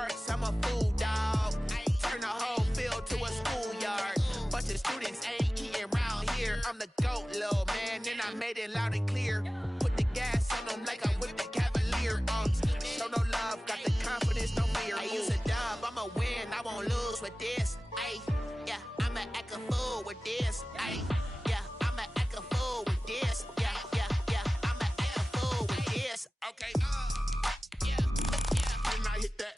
parks, I'm a fool, dog. Turn the whole field to a schoolyard. Bunch of students ain't eating round here. I'm the GOAT, little man, and I made it loud and clear. Put the gas on them like I whipped the Cavalier. Show no love, got the confidence, no fear. I use a dub, I'ma win, I won't lose with this. Ay, yeah, I'ma act a fool with this. Ay, yeah, I'ma act a fool with this. Yeah, yeah, yeah, I'ma act a fool with this. Okay, yeah, yeah, when I hit that.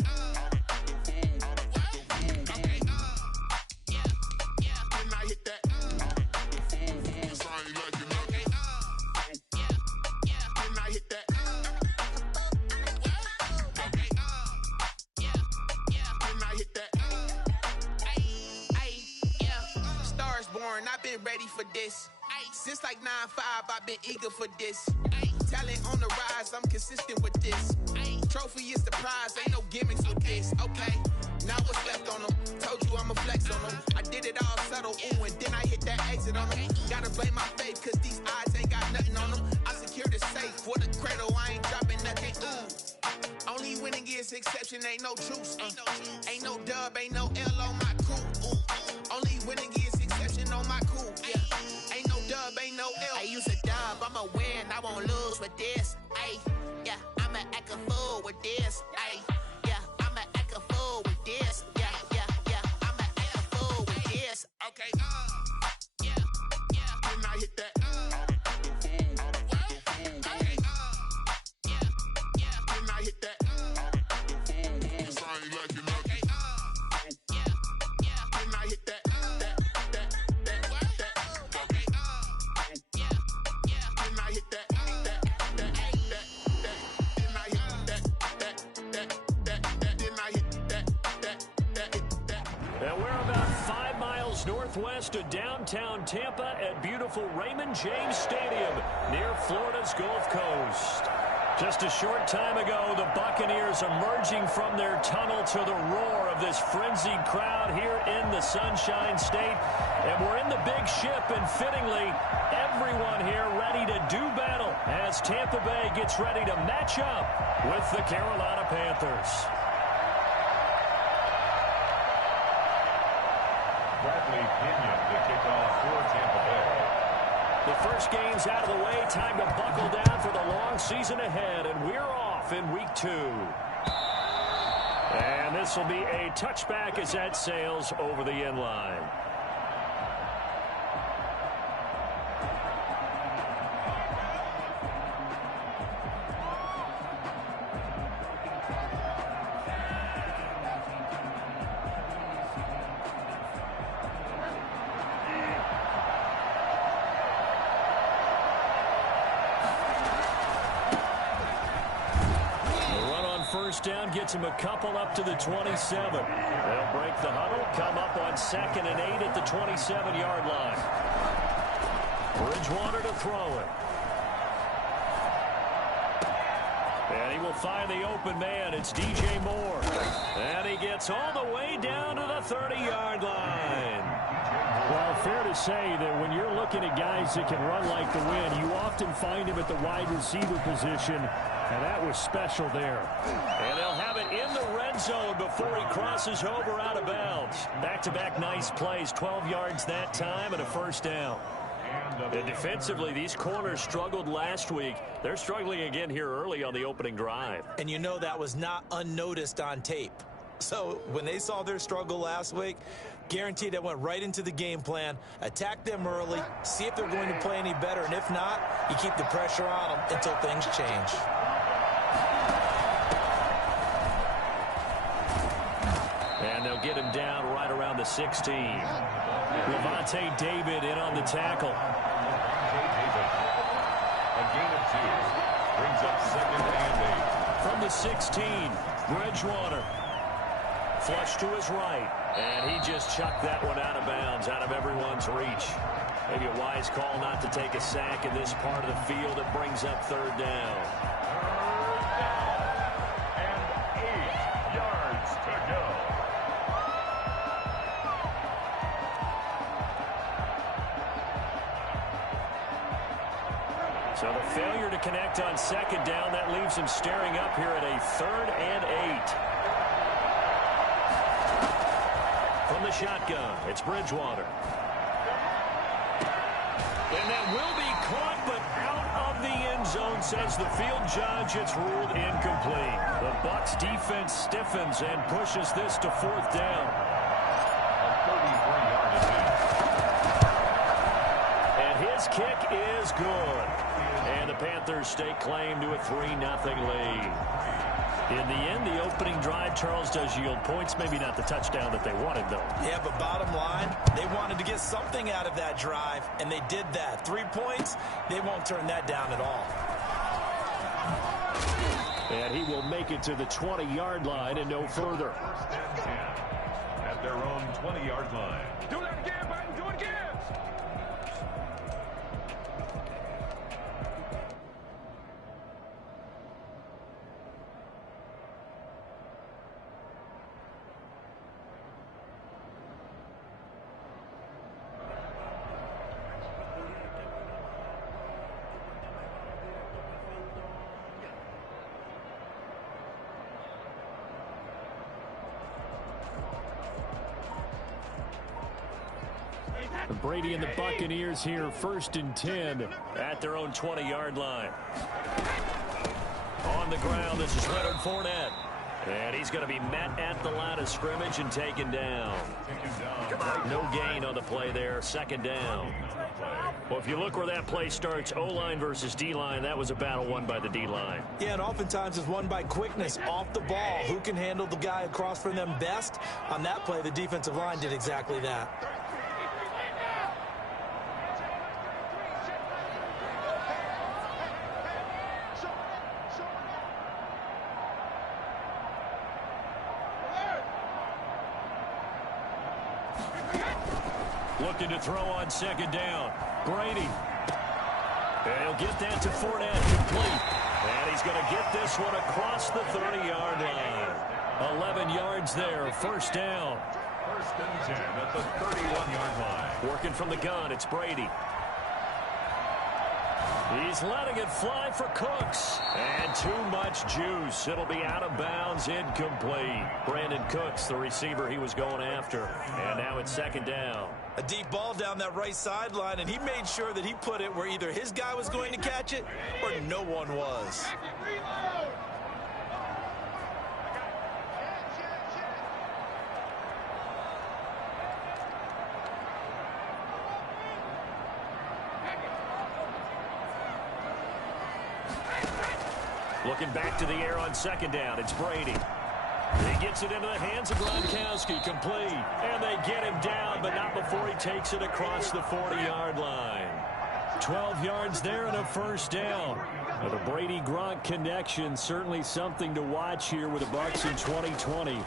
I've been ready for this. Since like 9-5, I've been eager for this. Talent on the rise, I'm consistent with this. Trophy is the prize, ain't no gimmicks with this. Okay, now what's left on them? Told you I'ma flex on them. I did it all subtle, ooh, and then I hit that exit on them. Gotta blame my faith, cause these odds ain't got nothing on them. I secure the safe for the cradle, I ain't dropping nothing, ooh. Only winning is exception, ain't no truce. Ain't no dub, ain't no L on my crew. Only winning is exception on my cool. Yeah. Ain't no dub, ain't no L. I use a dub, I'ma win, I won't lose with this. Ay, yeah, I'ma act a fool with this. Ay, yeah, I'ma act a fool with this. Yeah, yeah, yeah, I'ma act a fool with this. Okay, yeah, yeah, when I hit that. Northwest of downtown Tampa at beautiful Raymond James Stadium near Florida's Gulf Coast. Just a short time ago, the Buccaneers emerging from their tunnel to the roar of this frenzied crowd here in the Sunshine State. And we're in the big ship, and fittingly, everyone here ready to do battle as Tampa Bay gets ready to match up with the Carolina Panthers. Bradley Pinion to kick off for Tampa Bay. The first game's out of the way. Time to buckle down for the long season ahead, and we're off in week 2. And this will be a touchback as that sails over the end line. Down gets him a couple up to the 27. They'll break the huddle, come up on 2nd and 8 at the 27-yard line. Bridgewater to throw it. And he will find the open man. It's DJ Moore. And he gets all the way down to the 30-yard line. Well, fair to say that when you're looking at guys that can run like the wind, you often find him at the wide receiver position. And that was special there. And they'll have it in the red zone before he crosses over out of bounds. Back-to-back nice plays, 12 yards that time and a first down. And defensively, these corners struggled last week. They're struggling again here early on the opening drive. And you know that was not unnoticed on tape. So when they saw their struggle last week, guaranteed that went right into the game plan. Attack them early, see if they're going to play any better. And if not, you keep the pressure on them until things change. And they'll get him down right around the 16. Levante David in on the tackle. A gain of 2. Brings up 2nd and 8. From the 16, Bridgewater. Flush to his right. And he just chucked that one out of bounds, out of everyone's reach. Maybe a wise call not to take a sack in this part of the field. It brings up 3rd down. And 8 yards to go. So the failure to connect on 2nd down, that leaves him staring up here at a 3rd and 8. From the shotgun, it's Bridgewater. And that will be caught, but out of the end zone, says the field judge. It's ruled incomplete. The Bucs defense stiffens and pushes this to 4th down. A 33-yard attempt. And his kick is good. And the Panthers stake claim to a 3-0 lead. In the end, the opening drive, Charles, does yield points. Maybe not the touchdown that they wanted, though. Yeah, but bottom line, they wanted to get something out of that drive, and they did that. 3 points, they won't turn that down at all. And he will make it to the 20-yard line and no further. First and 10 at their own 20-yard line. Do that again, Biden. Do it again. Brady and the Buccaneers here, 1st and 10 at their own 20-yard line. On the ground, this is Leonard Fournette. And he's going to be met at the line of scrimmage and taken down. No gain on the play there, 2nd down. Well, if you look where that play starts, O-line versus D-line, that was a battle won by the D-line. Yeah, and oftentimes it's won by quickness off the ball. Who can handle the guy across from them best? On that play, the defensive line did exactly that. Looking to throw on 2nd down. Brady. And he'll get that to Fournette, complete. And he's going to get this one across the 30-yard line. 11 yards there, 1st down. 1st and 10 at the 31-yard line. Working from the gun, it's Brady. He's letting it fly for Cooks. And too much juice. It'll be out of bounds, incomplete. Brandon Cooks, the receiver he was going after. And now it's 2nd down. A deep ball down that right sideline, and he made sure that he put it where either his guy was going to catch it or no one was. Looking back to the air on 2nd down, it's Brady. He gets it into the hands of Gronkowski, complete. And they get him down, but not before he takes it across the 40-yard line. 12 yards there and a 1st down. Now the Brady-Gronk connection, certainly something to watch here with the Bucs in 2020.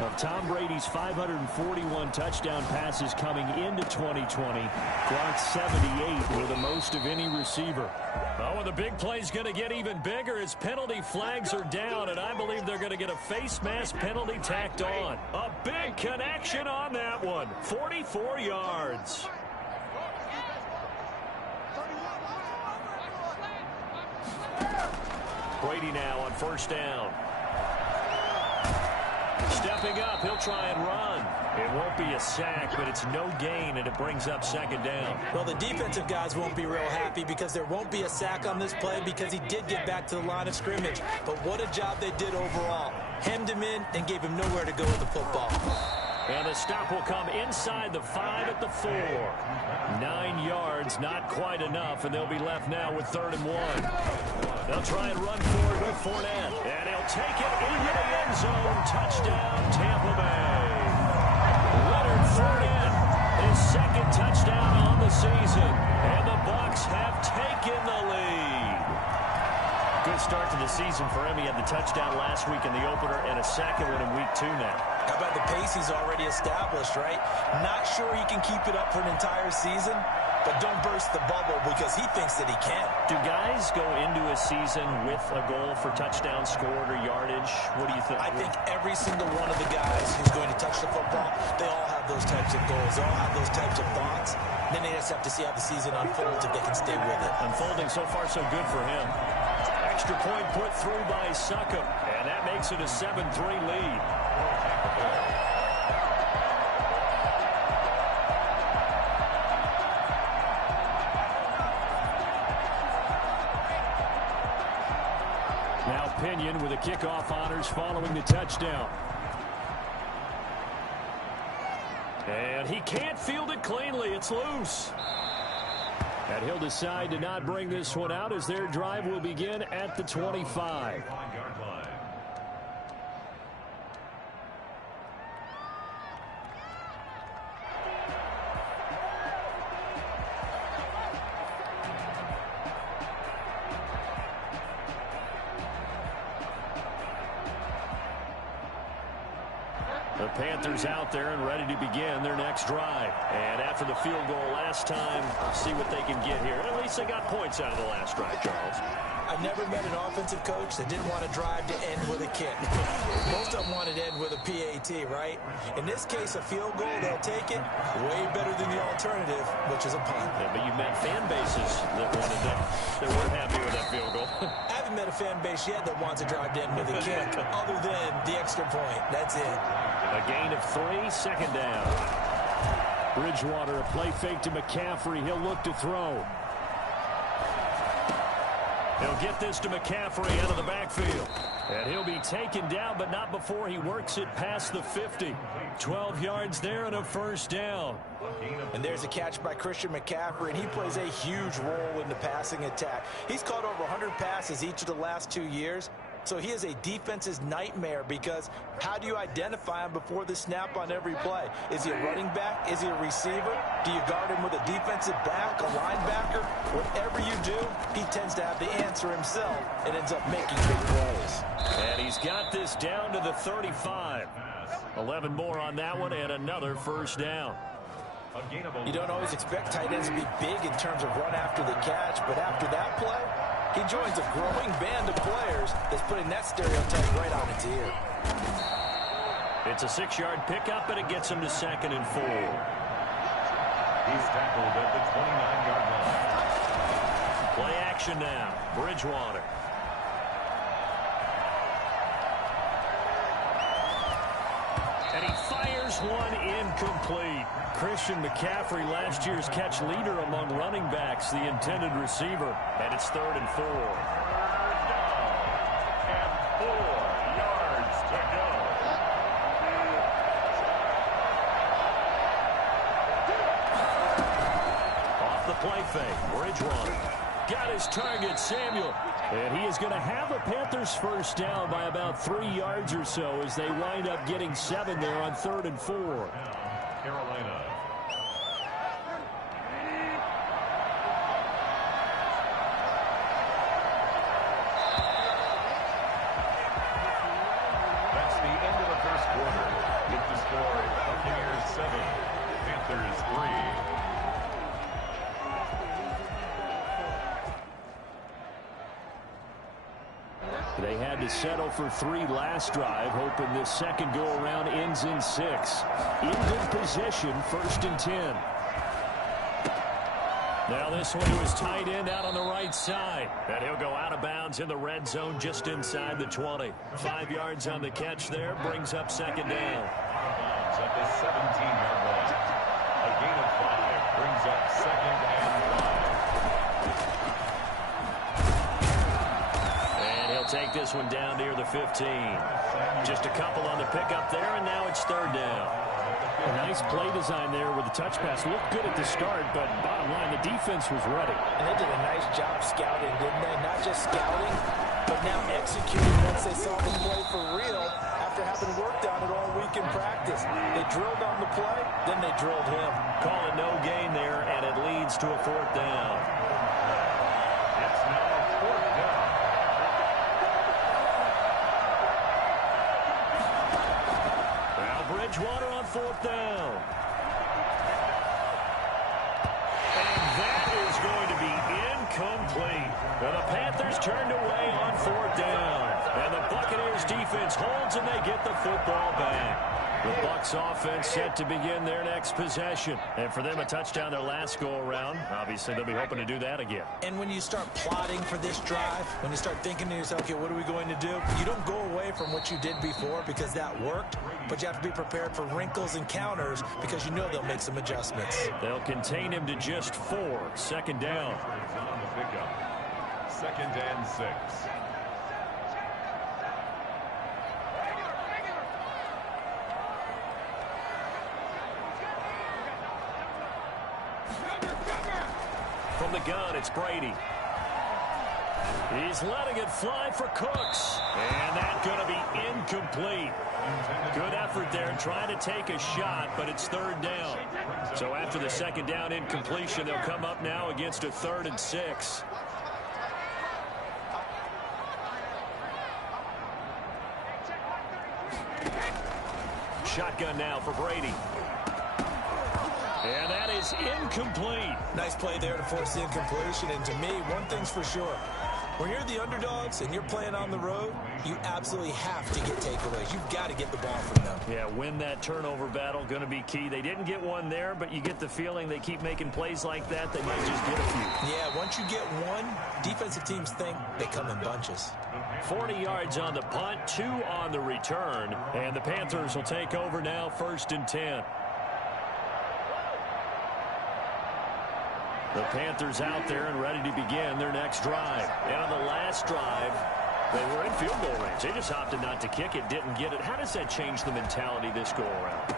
Of Tom Brady's 541 touchdown passes coming into 2020, Gronk's 78 were the most of any receiver. Oh, and the big play's going to get even bigger as penalty flags are down, and I believe they're going to get a face mask penalty tacked on. A big connection on that one. 44 yards. Brady now on 1st down. Stepping up, he'll try and run. It won't be a sack, but it's no gain, and it brings up 2nd down. Well, the defensive guys won't be real happy because there won't be a sack on this play because he did get back to the line of scrimmage. But what a job they did overall. Hemmed him in and gave him nowhere to go with the football. And the stop will come inside the 5 at the 4. 9 yards, not quite enough, and they'll be left now with 3rd and 1. They'll try and run forward with Fournette. And he'll take it into the end zone. Touchdown, Tampa Bay. Leonard Fournette, his 2nd touchdown on the season. And the Bucs have taken the lead. Good start to the season for him. He had the touchdown last week in the opener and a 2nd one in week 2 now. How about the pace he's already established, right? Not sure he can keep it up for an entire season, but don't burst the bubble because he thinks that he can. Do guys go into a season with a goal for touchdown scored or yardage? What do you think? I think every single one of the guys who's going to touch the football, they all have those types of goals. They all have those types of thoughts. Then they just have to see how the season unfolds if they can stay with it. Unfolding so far so good for him. Extra point put through by Succop, and that makes it a 7-3 lead. kickoff honors following the touchdown. And he can't field it cleanly. It's loose. And he'll decide to not bring this one out as their drive will begin at the 25. The Panthers out there and ready to begin their next drive. And after the field goal last time, see what they can get here. At least they got points out of the last drive, Charles. I've never met an offensive coach that didn't want to drive to end with a kick. Most of them wanted to end with a PAT, right? In this case, a field goal, they'll take it. Way better than the alternative, which is a punt. Yeah, but you met fan bases that wanted that. They weren't happy with that field goal. I haven't met a fan base yet that wants to drive to end with a kick, other than the extra point. That's it. A gain of 3, second down. Bridgewater, a play fake to McCaffrey. He'll look to throw. He'll get this to McCaffrey out of the backfield. And he'll be taken down, but not before he works it past the 50. 12 yards there and a first down. And there's a catch by Christian McCaffrey, and he plays a huge role in the passing attack. He's caught over 100 passes each of the last 2 years. So he is a defense's nightmare because how do you identify him before the snap on every play? Is he a running back? Is he a receiver? Do you guard him with a defensive back, a linebacker? Whatever you do, he tends to have the answer himself and ends up making big plays. And he's got this down to the 35. 11 more on that one and another first down. You don't always expect tight ends to be big in terms of run after the catch, but after that play, he joins a growing band of players that's putting that stereotype right on its ear. It's a 6-yard pickup, and it gets him to 2nd and 4. He's tackled at the 29-yard line. Play action now. Bridgewater. And he fires one incomplete. Christian McCaffrey, last year's catch leader among running backs, the intended receiver. And it's 3rd and 4. And 4 yards to go. Off the play fake, Bridgewater. Got his target, Samuel. And he is going to have a Panthers first down by about 3 yards or so as they wind up getting 7 there on 3rd and 4. Carolina. That's the end of the first quarter. With the score, Buccaneers 7, Panthers 3. They had to settle for 3 last drive, hoping this second go-around ends in 6. In good position, 1st and 10. Now this one to his tight end out on the right side. And he'll go out of bounds in the red zone just inside the 20. 5 yards on the catch there, brings up 2nd down. At the 17-yard line. A gain of 5 brings up 2nd and 5. Take this one down near the 15. Just a couple on the pickup there, and now it's 3rd down. A nice play design there with the touch pass. Looked good at the start, but bottom line, the defense was ready. And they did a nice job scouting, didn't they? Not just scouting, but now executing once they saw the play for real after having worked on it all week in practice. They drilled on the play, then they drilled him. Call it no gain there, and it leads to a 4th down. It's now 4th down. Bridgewater on 4th down. And that is going to be incomplete. And the Panthers turned away on 4th down. And the Buccaneers defense holds and they get the football back. The Bucs offense set to begin their next possession. And for them, a touchdown their last go-around. Obviously, they'll be hoping to do that again. And when you start plotting for this drive, when you start thinking to yourself, okay, what are we going to do? You don't go away from what you did before because that worked, but you have to be prepared for wrinkles and counters because you know they'll make some adjustments. They'll contain him to just 4. 2nd down. On the pickup. 2nd and 6. From the gun, it's Brady. He's letting it fly for Cooks. And that's going to be incomplete. Good effort there trying to take a shot, but it's third down. So after the second down incompletion, they'll come up now against a 3rd and 6. Shotgun now for Brady. And that is incomplete. Nice play there to force the incompletion. And to me, one thing's for sure. When you're the underdogs and you're playing on the road, you absolutely have to get takeaways. You've got to get the ball from them. Yeah, win that turnover battle, going to be key. They didn't get one there, but you get the feeling they keep making plays like that, they might just get a few. Yeah, once you get one, defensive teams think they come in bunches. 40 yards on the punt, 2 on the return, and the Panthers will take over now, 1st and 10. The Panthers out there and ready to begin their next drive. And on the last drive, they were in field goal range. They just opted not to kick it, didn't get it. How does that change the mentality this go-around?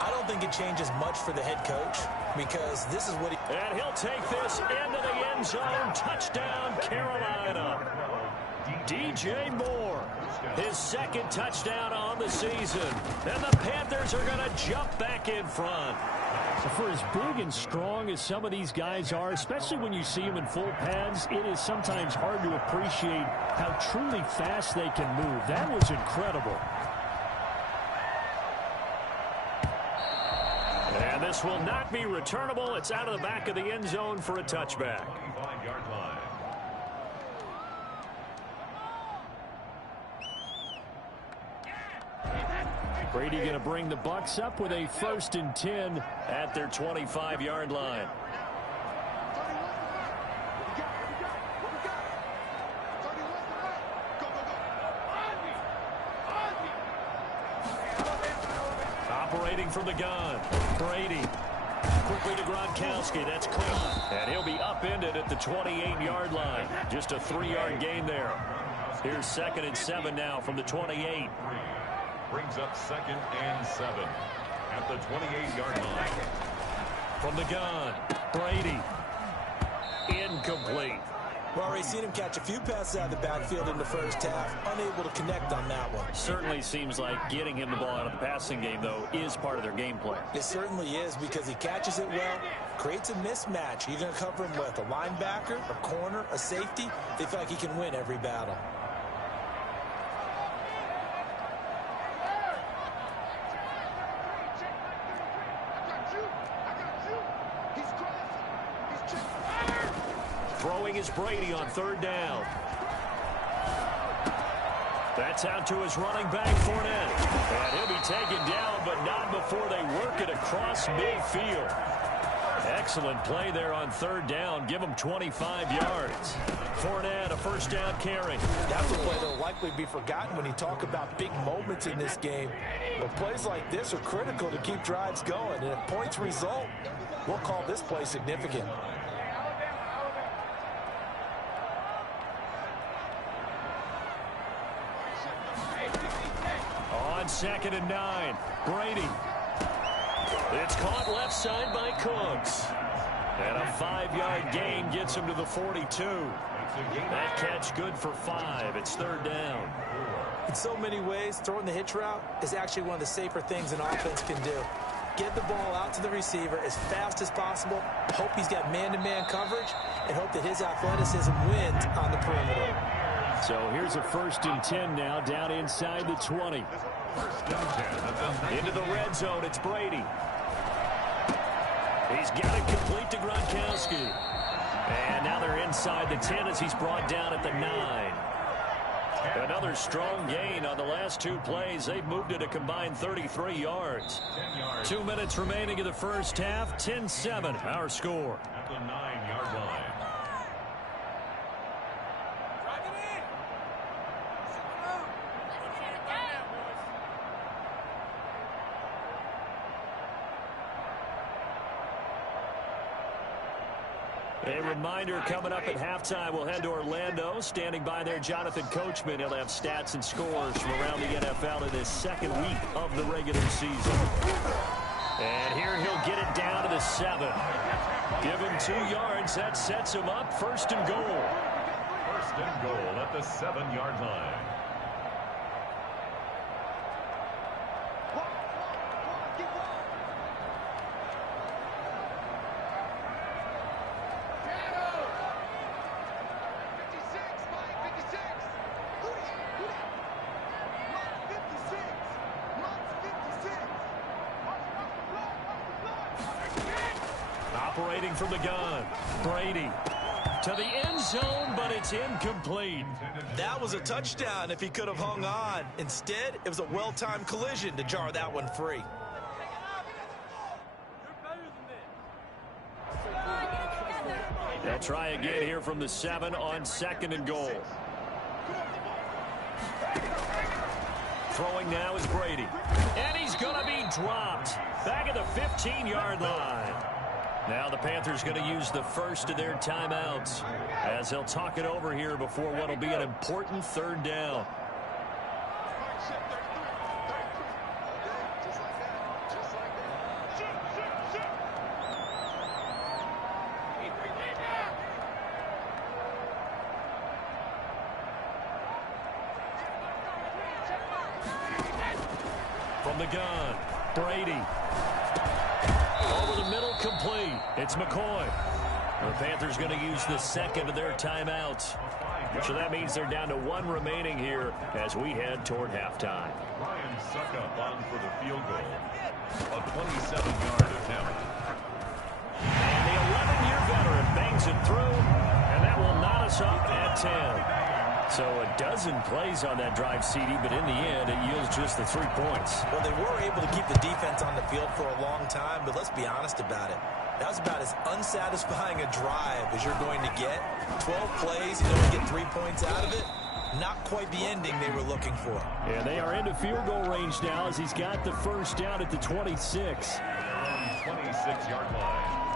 I don't think it changes much for the head coach because this is what he... And he'll take this into the end zone. Touchdown, Carolina. DJ Moore, his 2nd touchdown on the season. And the Panthers are going to jump back in front. For as big and strong as some of these guys are, especially when you see them in full pads, it is sometimes hard to appreciate how truly fast they can move. That was incredible. And this will not be returnable. It's out of the back of the end zone for a touchback. Brady going to bring the Bucs up with a 1st and 10 at their 25-yard line. Operating from the gun, Brady. Quickly to Gronkowski. That's Cook. And he'll be upended at the 28-yard line. Just a 3-yard gain there. Here's 2nd and 7 now from the 28. Brings up 2nd and 7 at the 28-yard line. From the gun, Brady. Incomplete. Well, already seen him catch a few passes out of the backfield in the first half. Unable to connect on that one. Certainly seems like getting him the ball out of the passing game, though, is part of their game plan. It certainly is because he catches it well, creates a mismatch. You're going to cover him with a linebacker, a corner, a safety. They feel like he can win every battle. Throwing is Brady on 3rd down. That's out to his running back, Fournette. And he'll be taken down, but not before they work it across midfield. Excellent play there on 3rd down. Give him 25 yards. Fournette, a 1st down carry. That's a play that will likely be forgotten when you talk about big moments in this game. But plays like this are critical to keep drives going. And if points result, we'll call this play significant. On 2nd and 9, Brady. It's caught left side by Cooks. And a 5-yard gain gets him to the 42. That catch good for 5. It's 3rd down. In so many ways, throwing the hitch route is actually one of the safer things an offense can do. Get the ball out to the receiver as fast as possible, hope he's got man-to-man coverage, and hope that his athleticism wins on the perimeter. So here's a 1st and 10 now, down inside the 20. Into the red zone, it's Brady. He's got it complete to Gronkowski. And now they're inside the 10 as he's brought down at the 9. Another strong gain on the last 2 plays. They've moved it a combined 33 yards. 2 minutes remaining in the first half. 10-7, our score. At the 9-yard line. A reminder coming up at halftime, we'll head to Orlando. Standing by there, Jonathan Coachman. He'll have stats and scores from around the NFL in his 2nd week of the regular season. And here he'll get it down to the 7. Give him 2 yards. That sets him up. First and goal. First and goal at the 7-yard line. Operating from the gun, Brady to the end zone, but it's incomplete. That was a touchdown if he could have hung on. Instead, it was a well-timed collision to jar that one free. They'll try again here from the 7 on 2nd and goal. Throwing now is Brady. And he's going to be dropped back at the 15-yard line. Now the Panthers going to use the first of their timeouts as they'll talk it over here before what will be an important 3rd down. From the gun, Brady. Over the middle, complete. It's McCoy. The Panthers going to use the 2nd of their timeouts. So that means they're down to 1 remaining here as we head toward halftime. Ryan Suckup on for the field goal. A 27-yard attempt. And the 11-year veteran bangs it through, and that will knot us up at 10. So a dozen plays on that drive, CD, but in the end, it yields just the 3 points. Well, they were able to keep the defense on the field for a long time, but let's be honest about it. That was about as unsatisfying a drive as you're going to get. 12 plays, you don't get 3 points out of it. Not quite the ending they were looking for. And they are into field goal range now as he's got the first down at the 26. 26-yard line.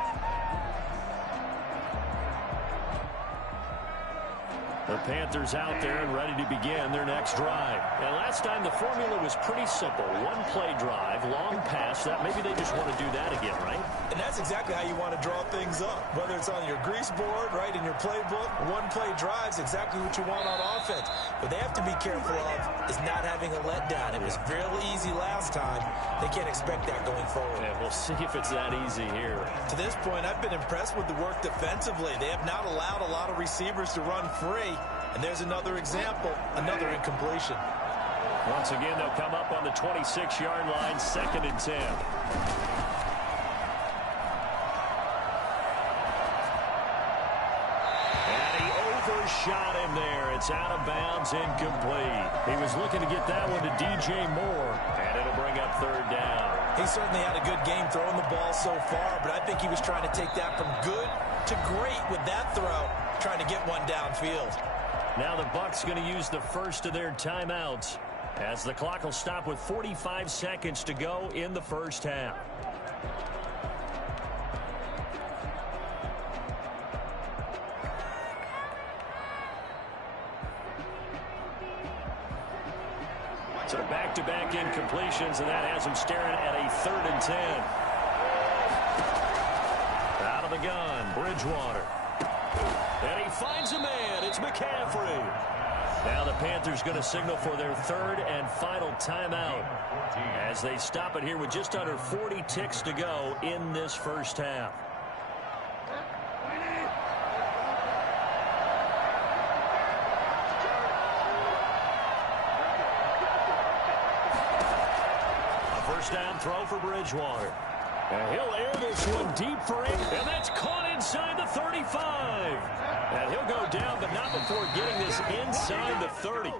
The Panthers out there and ready to begin their next drive. And last time the formula was pretty simple. 1-play drive, long pass. That maybe they just want to do that again, right? And that's exactly how you want to draw things up. Whether it's on your grease board, right, in your playbook, 1-play drive's exactly what you want on offense. What they have to be careful of is not having a letdown. It was fairly easy last time. They can't expect that going forward. Yeah, we'll see if it's that easy here. To this point, I've been impressed with the work defensively. They have not allowed a lot of receivers to run free. And there's another example, another incompletion. Once again, they'll come up on the 26-yard line, 2nd and 10. And he overshot him there. It's out of bounds, incomplete. He was looking to get that one to DJ Moore, and it'll bring up 3rd down. He certainly had a good game throwing the ball so far, but I think he was trying to take that from good to great with that throw, trying to get one downfield. Now the Bucs going to use the first of their timeouts as the clock will stop with 45 seconds to go in the first half. So back-to-back incompletions, and that has him staring at a 3rd and 10. Out of the gun, Bridgewater. And he finds a man. It's McCaffrey. Now the Panthers going to signal for their 3rd and final timeout as they stop it here with just under 40 ticks to go in this first half. A first down throw for Bridgewater. And he'll air this one deep for him, and that's caught inside the 35. And he'll go down, but not before getting this inside the 30.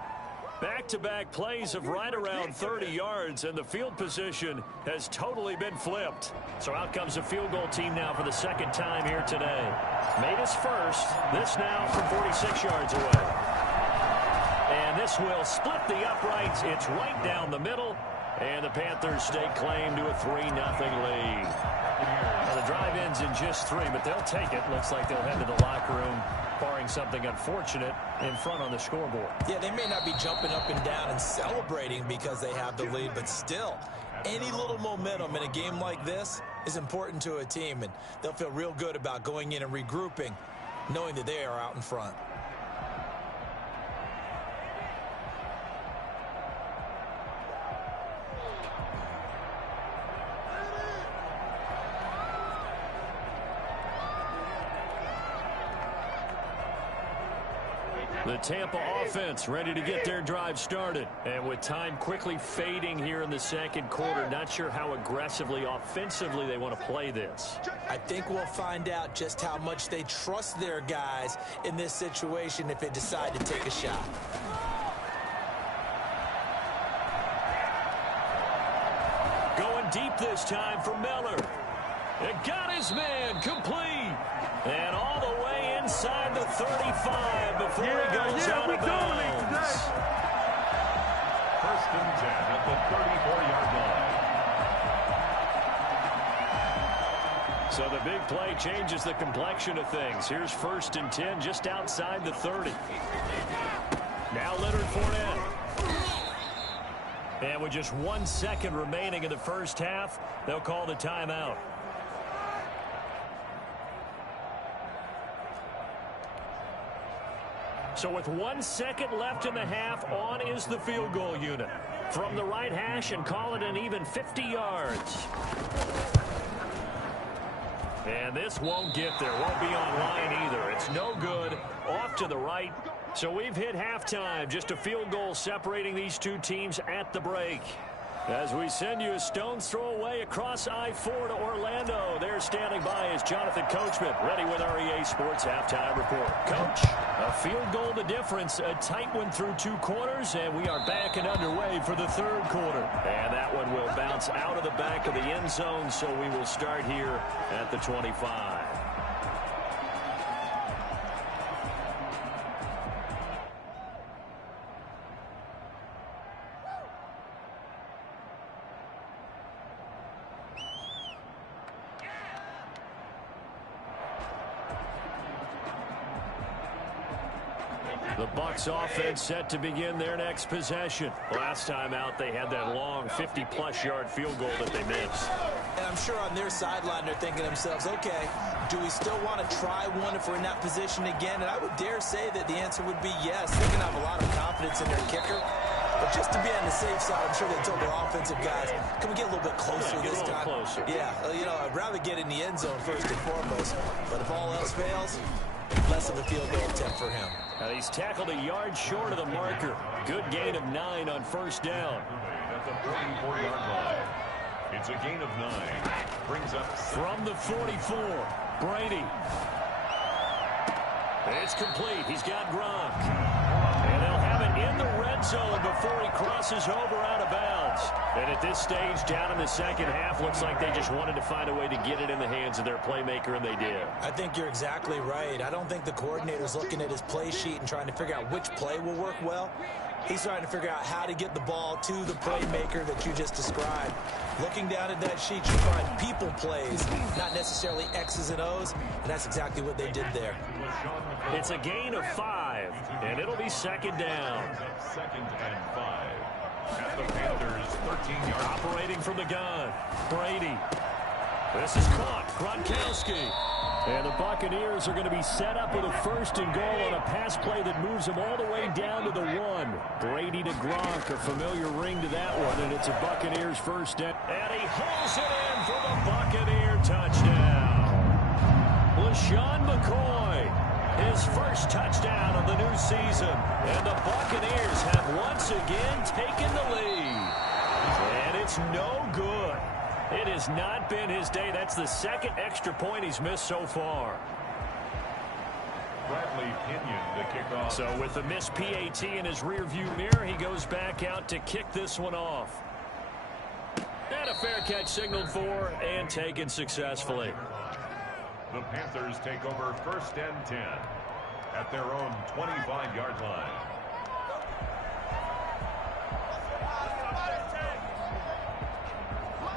Back-to-back plays of right around 30 yards, and the field position has totally been flipped. So out comes a field goal team now for the 2nd time here today. Made his first, this now from 46 yards away. And this will split the uprights. It's right down the middle. And the Panthers stake claim to a 3-0 lead. Now the drive ends in just 3, but they'll take it. Looks like they'll head to the locker room, barring something unfortunate, in front on the scoreboard. Yeah, they may not be jumping up and down and celebrating because they have the lead, but still, Any little momentum in a game like this is important to a team, and they'll feel real good about going in and regrouping, knowing that they are out in front. The Tampa offense ready to get their drive started. And with time quickly fading here in the second quarter, not sure how aggressively, offensively they want to play this. I think we'll find out just how much they trust their guys in this situation if they decide to take a shot. Going deep this time for Miller. It got his man complete. And all the way inside the 35 before he goes out of bounds. First and 10 at the 34-yard line. So the big play changes the complexion of things. Here's first and 10 just outside the 30. Now Leonard Fournette. And with just 1 second remaining in the first half, they'll call the timeout. So with 1 second left in the half, on is the field goal unit. From the right hash and call it an even 50 yards. And this won't get there. Won't be on line either. It's no good. Off to the right. So we've hit halftime. Just a field goal separating these two teams at the break. As we send you a stone's throw away across I-4 to Orlando. There standing by is Jonathan Coachman, ready with our EA Sports Halftime Report. Coach, a field goal the difference, a tight one through 2 quarters, and we are back and underway for the 3rd quarter. And that one will bounce out of the back of the end zone, so we will start here at the 25. The Bucs offense set to begin their next possession. Last time out, they had that long 50-plus yard field goal that they missed. And I'm sure on their sideline, they're thinking to themselves, okay, do we still want to try one if we're in that position again? And I would dare say that the answer would be yes. They're going to have a lot of confidence in their kicker. But just to be on the safe side, I'm sure they told their offensive guys, can we get a little bit closer this time? Closer. Yeah, you know, I'd rather get in the end zone first and foremost. But if all else fails, less of a field goal attempt for him. He's tackled a yard short of the marker. Good gain of 9 on first down. At the 44-yard line. It's a gain of 9. Brings up from the 44. Brady. It's complete. He's got Gronk. And they'll have it in the red zone before he crosses over out of bounds. And at this stage, down in the second half, looks like they just wanted to find a way to get it in the hands of their playmaker, and they did. I think you're exactly right. I don't think the coordinator's looking at his play sheet and trying to figure out which play will work well. He's trying to figure out how to get the ball to the playmaker that you just described. Looking down at that sheet, you find people plays, not necessarily X's and O's, and that's exactly what they did there. It's a gain of 5, and it'll be second down. Second and 5. At the Panthers' 13-yard. Operating from the gun, Brady. This is caught, Gronkowski. And the Buccaneers are going to be set up with a first and goal on a pass play that moves them all the way down to the 1. Brady to Gronk, a familiar ring to that one, and it's a Buccaneers first down. And he hauls it in for the Buccaneer touchdown. LaShawn McCoy, his first touchdown of the new season. And the Buccaneers have once again taken the lead. And it's no good. It has not been his day. That's the second extra point he's missed so far. Bradley Pinion to kick off. So with the missed PAT in his rearview mirror, he goes back out to kick this one off. And a fair catch signaled for and taken successfully. The Panthers take over first and 10 at their own 25-yard line.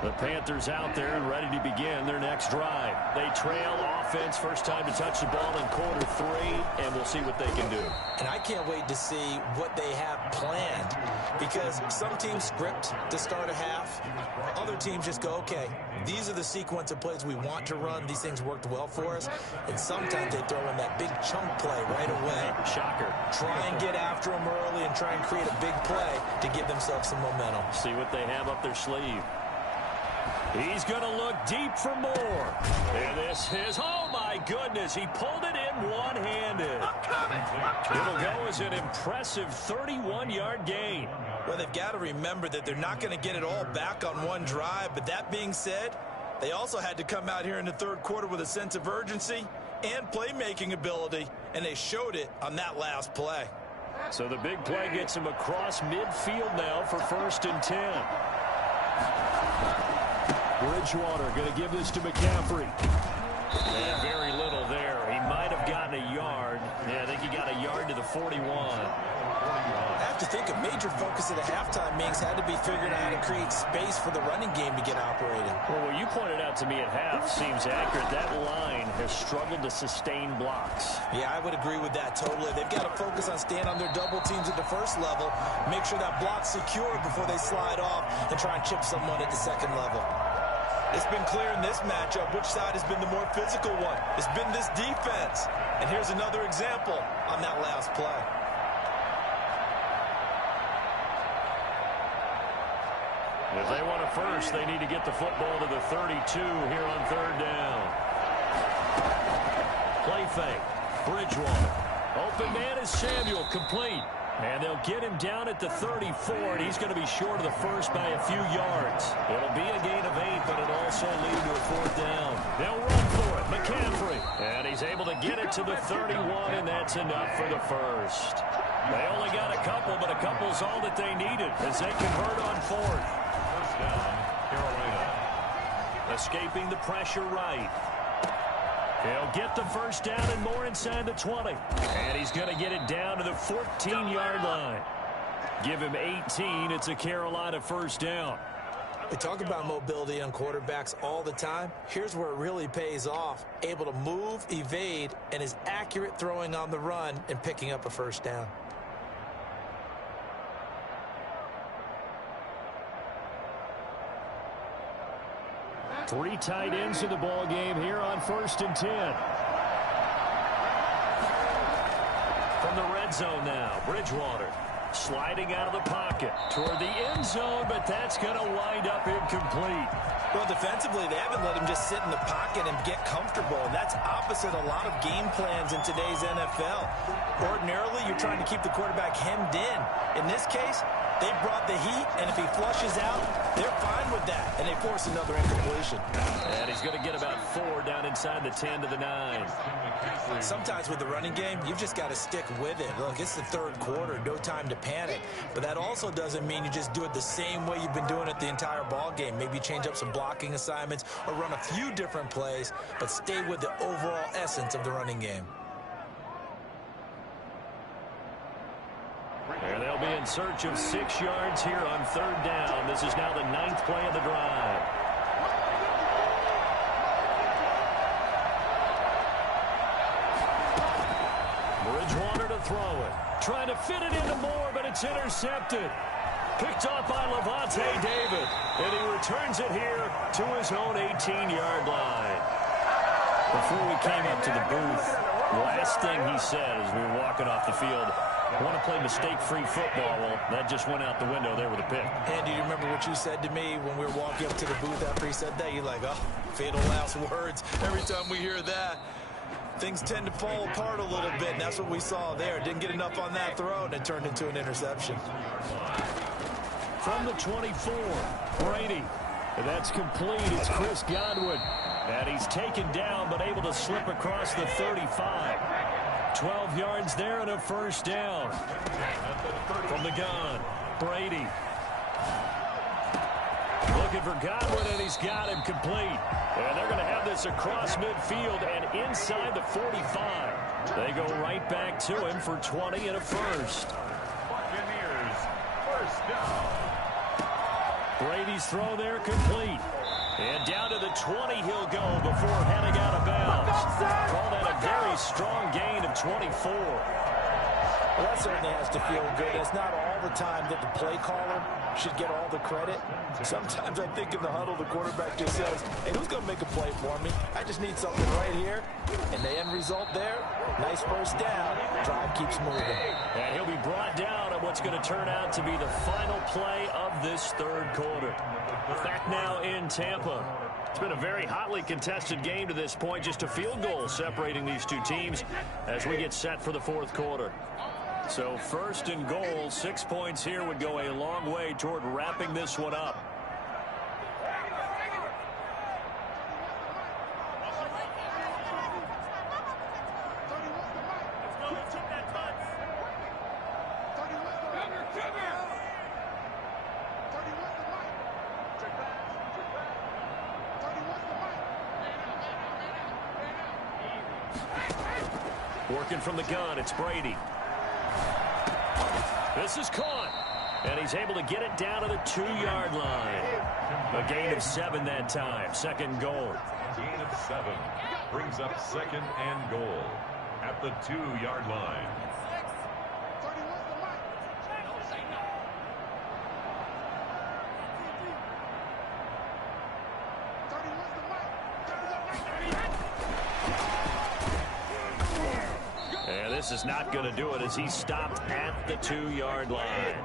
The Panthers out there and ready to begin their next drive. They trail offense, first time to touch the ball in quarter 3, and we'll see what they can do. And I can't wait to see what they have planned, because some teams script to start a half. Other teams just go, okay, these are the sequence of plays we want to run. These things worked well for us. And sometimes they throw in that big chunk play right away. Shocker. Try and get after them early and try and create a big play to give themselves some momentum. See what they have up their sleeve. He's going to look deep for more. And this is, oh my goodness, he pulled it in one-handed. It'll go as an impressive 31-yard gain. Well, they've got to remember that they're not going to get it all back on one drive. But that being said, they also had to come out here in the third quarter with a sense of urgency and playmaking ability, and they showed it on that last play. So the big play gets him across midfield now for 1st and 10. Bridgewater going to give this to McCaffrey. And very little there. He might have gotten a yard. Yeah, I think he got a yard to the 41. I have to think a major focus at the halftime meetings had to be figuring out how to create space for the running game to get operating. Well, what you pointed out to me at half seems accurate. That line has struggled to sustain blocks. Yeah, I would agree with that totally. They've got to focus on staying on their double teams at the first level, make sure that block's secure before they slide off, and try and chip someone at the second level. It's been clear in this matchup which side has been the more physical one. It's been this defense. And here's another example on that last play. If they want a first, they need to get the football to the 32 here on 3rd down. Play fake. Bridgewater. Open man is Samuel, complete. And they'll get him down at the 34, and he's going to be short of the first by a few yards. It'll be a gain of 8, but it'll also lead to a 4th down. They'll run for it. McCaffrey. And he's able to get it to the 31, and that's enough for the first. They only got a couple, but a couple's all that they needed as they convert on 4th. First down, Carolina. Escaping the pressure right. He'll get the first down and more inside the 20. And he's going to get it down to the 14-yard line. Give him 18. It's a Carolina first down. We talk about mobility on quarterbacks all the time. Here's where it really pays off. Able to move, evade, and is accurate throwing on the run and picking up a first down. Three tight ends in the ball game here on 1st and 10. From the red zone now, Bridgewater sliding out of the pocket toward the end zone, but that's going to wind up incomplete. Well, defensively, they haven't let him just sit in the pocket and get comfortable, and that's opposite a lot of game plans in today's NFL. Ordinarily, you're trying to keep the quarterback hemmed in. In this case, they brought the heat, and if he flushes out, they're fine with that, and they force another incompletion. And he's going to get about 4 down inside the 10 to the 9. Sometimes with the running game, you've just got to stick with it. Look, it's the third quarter, no time to panic. But that also doesn't mean you just do it the same way you've been doing it the entire ball game. Maybe change up some blocking assignments or run a few different plays, but stay with the overall essence of the running game. And they'll be in search of 6 yards here on 3rd down. This is now the 9th play of the drive. Bridgewater to throw it. Trying to fit it into Moore, but it's intercepted. Picked off by Levante David. And he returns it here to his own 18-yard line. Before we came up to the booth, last thing he said as we were walking off the field, I want to play mistake-free football. Well, that just went out the window there with a pick. And do you remember what you said to me when we were walking up to the booth after he said that? You're like, oh, fatal last words. Every time we hear that, things tend to fall apart a little bit, and that's what we saw there. Didn't get enough on that throw, and it turned into an interception. From the 24, Brady. And that's complete. It's Chris Godwin. And he's taken down, but able to slip across the 35. 12 yards there and a first down. From the gun, Brady. Looking for Godwin, and he's got him complete. And they're going to have this across midfield and inside the 45. They go right back to him for 20 and a first. Buccaneers, first down. Brady's throw there complete. And down to the 20 he'll go before heading out of bounds. Call that a very strong gain of 24. Well, that certainly has to feel good. It's not all the time that the play caller should get all the credit. Sometimes I think in the huddle, the quarterback just says, hey, who's going to make a play for me? I just need something right here. And the end result there, nice first down. Drive keeps moving. And he'll be brought down at what's going to turn out to be the final play of this third quarter. Back now in Tampa. It's been a very hotly contested game to this point. Just a field goal separating these two teams as we get set for the fourth quarter. So first and goal, 6 points here would go a long way toward wrapping this one up. Working from the gun, it's Brady. This is caught, and he's able to get it down to the 2-yard line. A gain of 7 that time, second goal. Gain of 7 brings up second and goal at the 2-yard line. This is not going to do it as he stopped at the 2-yard line.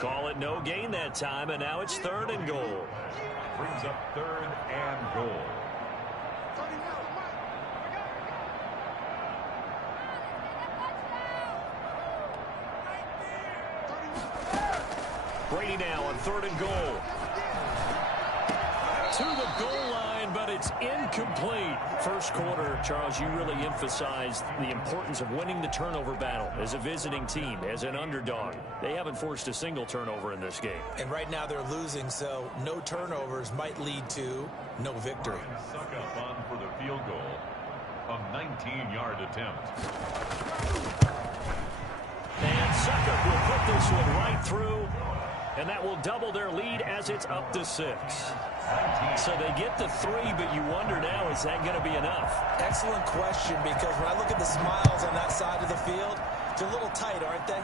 Call it no gain that time, and now it's third and goal. Brings up third and goal. Brady now on third and goal. To the goal line, but it's incomplete. First quarter, Charles, you really emphasized the importance of winning the turnover battle as a visiting team, as an underdog. They haven't forced a single turnover in this game. And right now they're losing, so no turnovers might lead to no victory. Suckup on for the field goal. A 19-yard attempt. And Suckup will put this one right through, and that will double their lead as it's up to 6. So they get the 3, but you wonder now, is that going to be enough? Excellent question, because when I look at the smiles on that side of the field, they're a little tight, aren't they?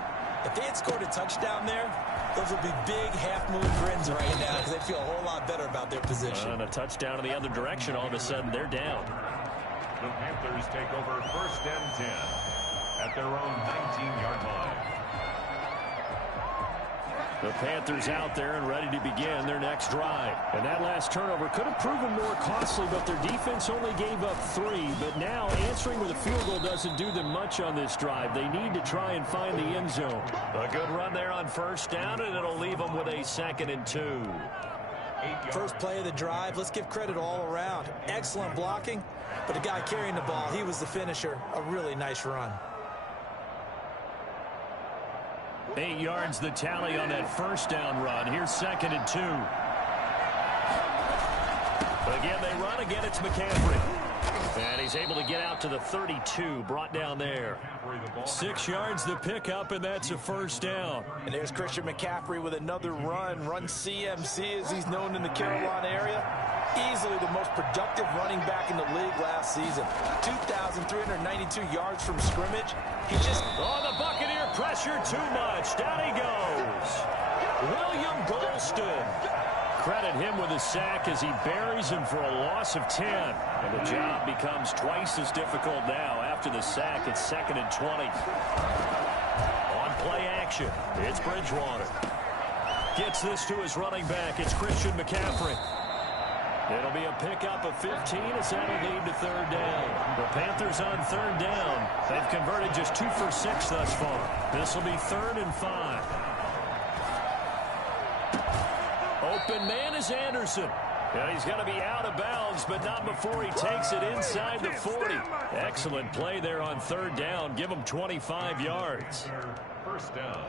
If they had scored a touchdown there, those would be big half-moon grins right now because they feel a whole lot better about their position. And a touchdown in the other direction, all of a sudden they're down. The Panthers take over first and 10 at their own 19-yard line. The Panthers out there and ready to begin their next drive. And that last turnover could have proven more costly, but their defense only gave up 3. But now answering with a field goal doesn't do them much on this drive. They need to try and find the end zone. A good run there on first down, and it'll leave them with a 2nd and 2. First play of the drive, let's give credit all around. Excellent blocking, but the guy carrying the ball, he was the finisher. A really nice run. 8 yards the tally on that first down run. Here's 2nd and 2. Again, they run. Again, it's McCaffrey. And he's able to get out to the 32, brought down there. 6 yards the pickup, and that's a first down. And there's Christian McCaffrey with another run CMC, as he's known in the Carolina area. Easily the most productive running back in the league last season. 2,392 yards from scrimmage. He just... Oh, the Buccaneer pressure too much. Down he goes. William Golston. Credit him with a sack as he buries him for a loss of 10. And the job becomes twice as difficult now. After the sack, it's 2nd and 20. On play action, it's Bridgewater. Gets this to his running back. It's Christian McCaffrey. It'll be a pickup of 15 as that'll lead to third down. The Panthers on third down. They've converted just 2 for 6 thus far. This will be 3rd and 5. Open man is Anderson. And he's going to be out of bounds, but not before he takes it inside the 40. Excellent play there on third down. Give him 25 yards. First down.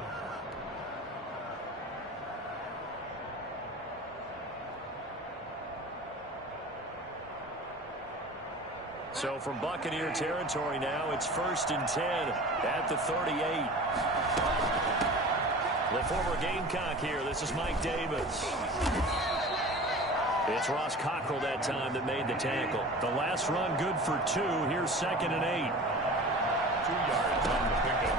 So from Buccaneer territory now, it's 1st and 10 at the 38. The former Gamecock here. This is Mike Davis. It's Ross Cockrell that time that made the tackle. The last run good for 2. Here's 2nd and 8. 2 yards on the pickup.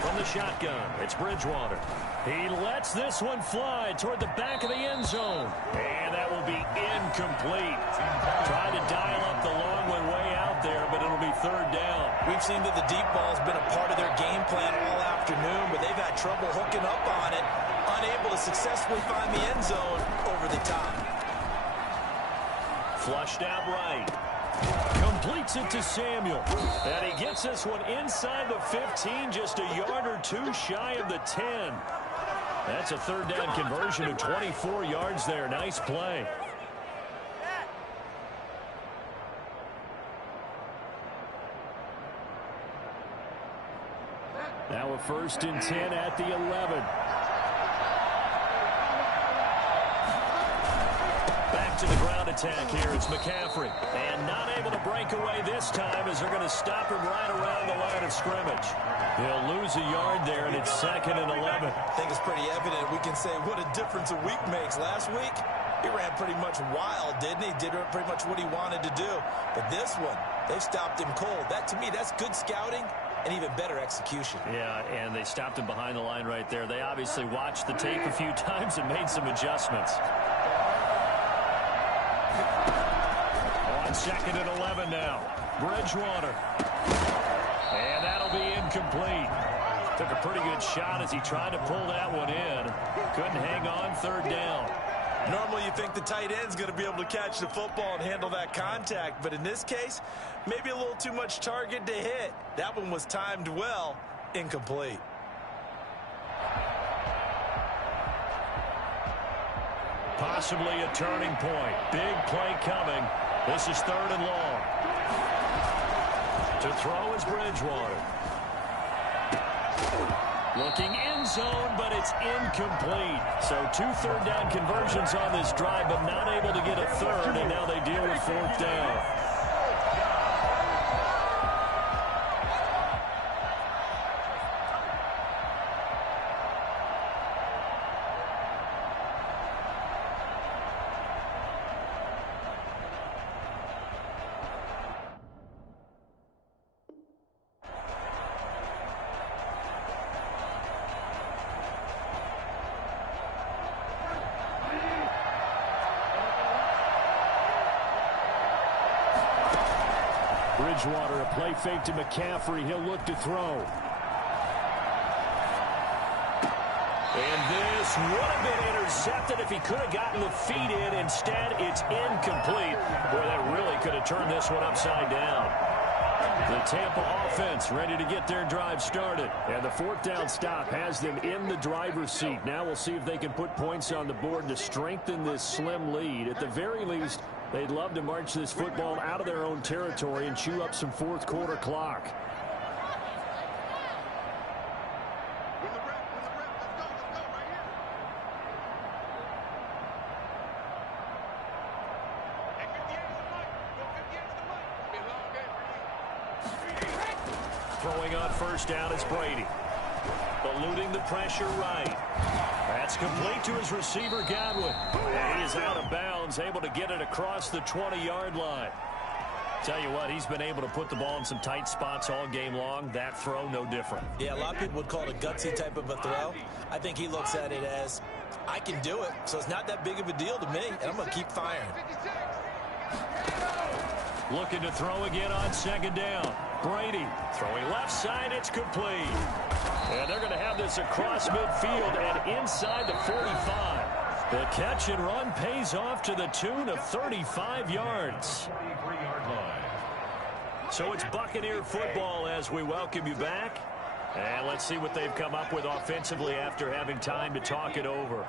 From the shotgun, it's Bridgewater. He lets this one fly toward the back of the end zone. And that will be incomplete. Trying to dial up the long one way out there, but it'll be 3rd down. We've seen that the deep ball's been a part of their game plan all afternoon, but they've had trouble hooking up on it, unable to successfully find the end zone over the top. Flushed out right. Completes it to Samuel. And he gets this one inside the 15, just a yard or 2 shy of the 10. That's a 3rd down conversion of 24 yards there. Nice play. Now a 1st and 10 at the 11. To the ground attack here. It's McCaffrey. And not able to break away this time as they're going to stop him right around the line of scrimmage. He'll lose a yard there, and it's 2nd and 11. I think it's pretty evident. We can say what a difference a week makes. Last week, he ran pretty much wild, didn't he? Did pretty much what he wanted to do. But this one, they've stopped him cold. That, to me, that's good scouting and even better execution. Yeah, and they stopped him behind the line right there. They obviously watched the tape a few times and made some adjustments. On 2nd and 11 now. Bridgewater. And that'll be incomplete. Took a pretty good shot as he tried to pull that one in. Couldn't hang on. 3rd down. Normally you think the tight end's going to be able to catch the football and handle that contact, but in this case, maybe a little too much target to hit. That one was timed well. Incomplete. Possibly a turning point. Big play coming. This is 3rd and long. To throw is Bridgewater. Looking end zone, but it's incomplete. So 2 3rd down conversions on this drive, but not able to get a 3rd, and now they deal with 4th down. Bridgewater, a play fake to McCaffrey. He'll look to throw. And this would have been intercepted if he could have gotten the feet in. Instead, it's incomplete. Boy, that really could have turned this one upside down. The Tampa offense ready to get their drive started. And the 4th down stop has them in the driver's seat. Now we'll see if they can put points on the board to strengthen this slim lead. At the very least, they'd love to march this football out of their own territory and chew up some 4th quarter clock. Throwing on 1st down is Brady. Eluding the pressure right. That's complete to his receiver, Godwin. And he is out of bounds, able to get it across the 20-yard line. Tell you what, he's been able to put the ball in some tight spots all game long. That throw, no different. Yeah, a lot of people would call it a gutsy type of a throw. I think he looks at it as, I can do it, so it's not that big of a deal to me, and I'm going to keep firing. Looking to throw again on 2nd down. Brady throwing left side, it's complete. And they're going to have this across midfield and inside the 45. The catch and run pays off to the tune of 35 yards. So it's Buccaneer football as we welcome you back. And let's see what they've come up with offensively after having time to talk it over.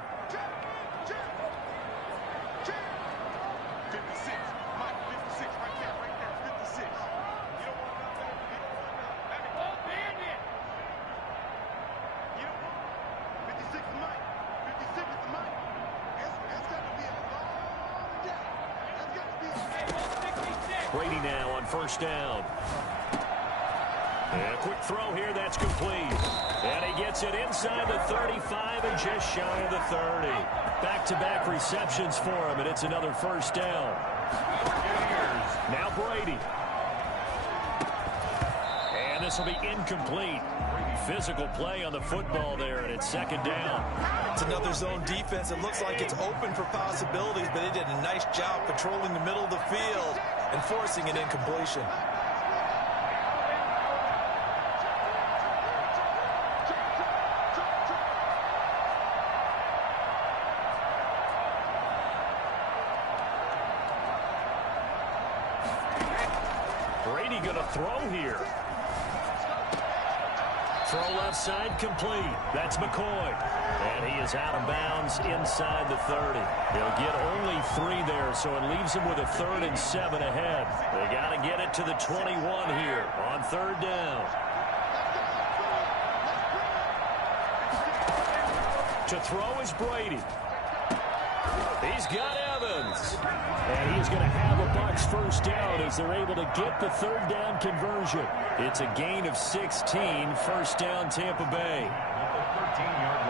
Brady now on 1st down. And a quick throw here, that's complete. And he gets it inside the 35 and just shy of the 30. Back-to-back receptions for him, and it's another first down. Now Brady. And this will be incomplete. Physical play on the football there, and it's second down. It's another zone defense. It looks like it's open for possibilities, but they did a nice job patrolling the middle of the field and forcing an incompletion. Brady going to throw here. Throw left side complete. That's McCoy. And he is out of bounds inside the 30. He'll get only 3 there, so it leaves him with a 3rd and 7 ahead. They got to get it to the 21 here on 3rd down. To throw is Brady. He's got Evans. And he's going to have a Bucs first down as they're able to get the 3rd down conversion. It's a gain of 16, first down Tampa Bay. At the 13-yard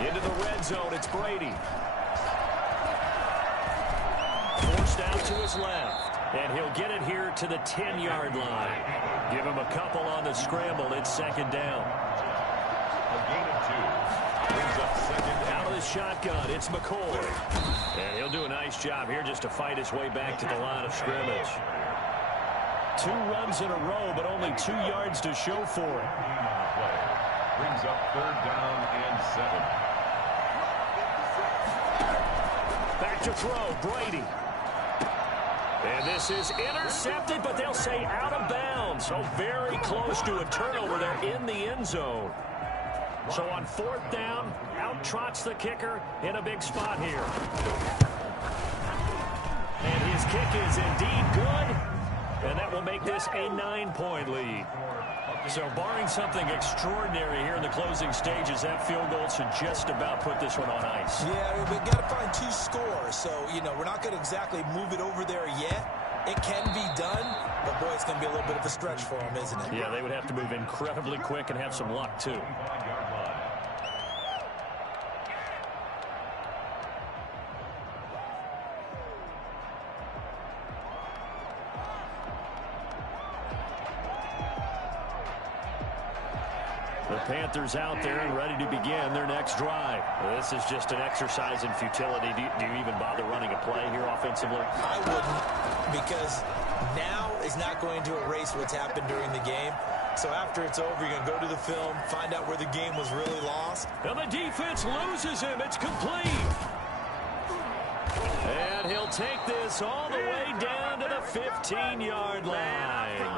line. Into the red zone, it's Brady. Forced out to his left. And he'll get it here to the 10-yard line. Give him a couple on the scramble. It's second down. A gain of 2. Brings up second down. Out of the shotgun, it's McCoy. And he'll do a nice job here just to fight his way back to the line of scrimmage. 2 runs in a row, but only 2 yards to show for it. Brings up 3rd down and 7. Back to throw, Brady. And this is intercepted, but they'll say out of bounds. So very close to a turnover there in the end zone. So on 4th down, out trots the kicker in a big spot here. And his kick is indeed good. And that will make this a 9-point lead. So barring something extraordinary here in the closing stages, that field goal should just about put this one on ice. Yeah, we've got to find 2 scores. So, you know, we're not going to exactly move it over there yet. It can be done, but, boy, it's going to be a little bit of a stretch for them, isn't it? Yeah, they would have to move incredibly quick and have some luck, too. The Panthers out there and ready to begin their next drive. This is just an exercise in futility. Do you even bother running a play here offensively? I wouldn't, because now is not going to erase what's happened during the game. So after it's over, you're going to go to the film, find out where the game was really lost. And the defense loses him. It's complete. And he'll take this all the way down to the 15-yard line.